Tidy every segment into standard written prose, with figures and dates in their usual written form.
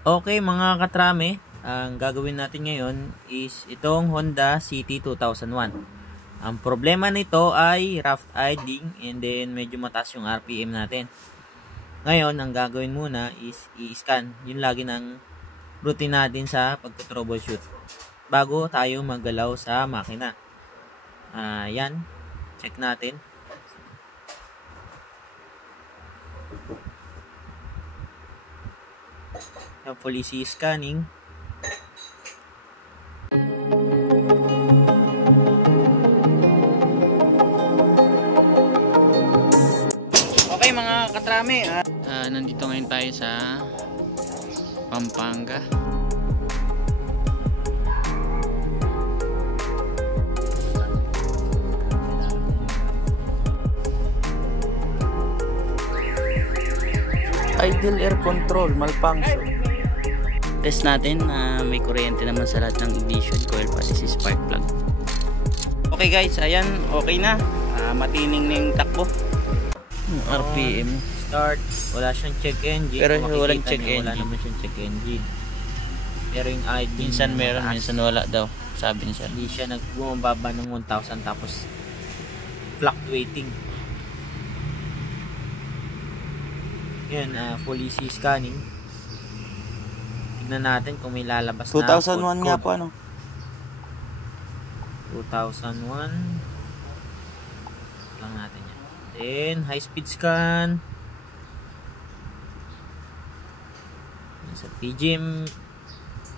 Okay mga katrame, ang gagawin natin ngayon is itong Honda City 2001. Ang problema nito ay rough idling and then medyo mataas yung RPM natin. Ngayon, ang gagawin muna is i-scan. Yun lagi ng routine natin sa pagka-troubleshoot bago tayo maggalaw sa makina. Yan, check natin. Yung full ECU scanning. Okay mga katrame, nandito ngayon tayo sa Pampanga. Idle air control malfunction. Test natin na may kuryente naman sa lahat ng ignition coil pati si spark plug. Okay guys, ayan, okay na. Matining na yung takbo. RPM Start, wala siyang check engine. Pero walang check engine. Wala naman siyang check engine. Pero yung idling minsan meron, minsan wala daw, sabi niya. Hindi siya nagbumababa ng 1,000 tapos fluctuating. Yan, full ECU scanning. Tignan natin kung may lalabas 2001 na nga po, ano? 2001 lang natin yan. Then high speed scan sa PGM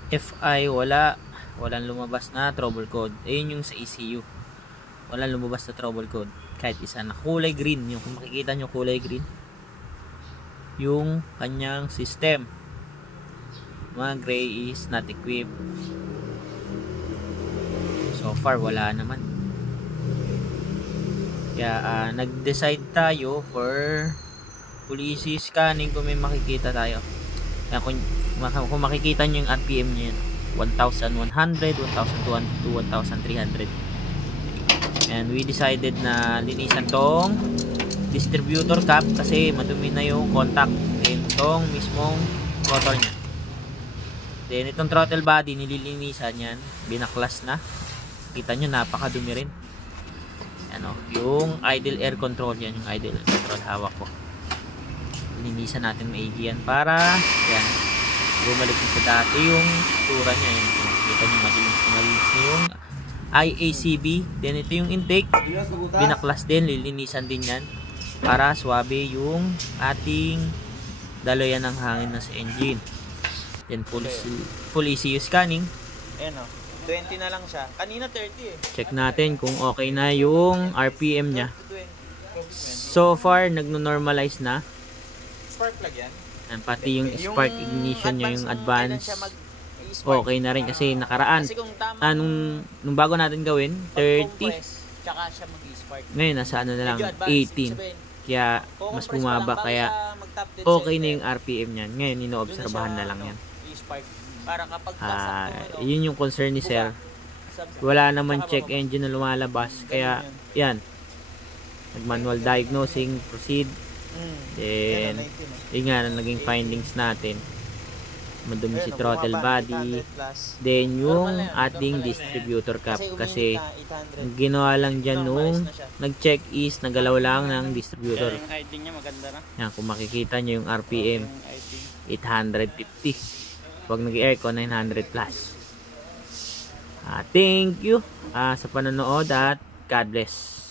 FI, walang lumabas na trouble code. Ayun yung sa ECU, walang lumabas na trouble code kahit isa. Na kulay green, yung kung makikita nyo kulay green yung kanyang system. Mga gray is not equipped. So far wala naman. Kaya nag-decide tayo for full ECU scanning kung may makikita tayo. Kaya kung makikita nyo yung RPM nyo yun, 1,100, 1,200 to 1,300. And we decided na linisan tong distributor cap kasi madumi na yung contact. Then itong mismong motor nya. Then itong throttle body nililinisan yan, binaklas na. Kita nyo napakadumi rin. Ano, yung idle air control yan, yung idle air control hawak ko. Linisan natin maigi yan para yan, bumalik na sa dati yung tura nya. Yan, kita nyo malinis na yung IACB. Then ito yung intake, binaklas din, lilinisan din yan para swabe yung ating daloyan ng hangin na sa engine. Then full ECU scanning. Ayan o, 20 na lang siya. Kanina 30 eh. Check natin kung okay na yung RPM nya. So far nagno-normalize na. Spark plug yan? And pati yung spark ignition nya, yung advance, okay na rin kasi nakaraan. Nung bago natin gawin 30, tsaka siya mag-spark. ngayon nasa ano na lang 18. Kaya mas bumaba, kaya okay na yung RPM niyan. Ngayon inoobserbahan na lang yan. Yun yung concern ni sir. Wala naman check engine na lumalabas. Kaya yan, nag-manual diagnosing, proceed. Then yun nga na naging findings natin. Madumi si throttle body. Then yung ating distributor cap, kasi ginawa lang dyan nung nag-check is nagalaw lang ng distributor. Yung idling niya maganda na. Yan, kung makikita nyo yung RPM 850. Pag nag-aircon 900 plus. Thank you sa panonood at God bless.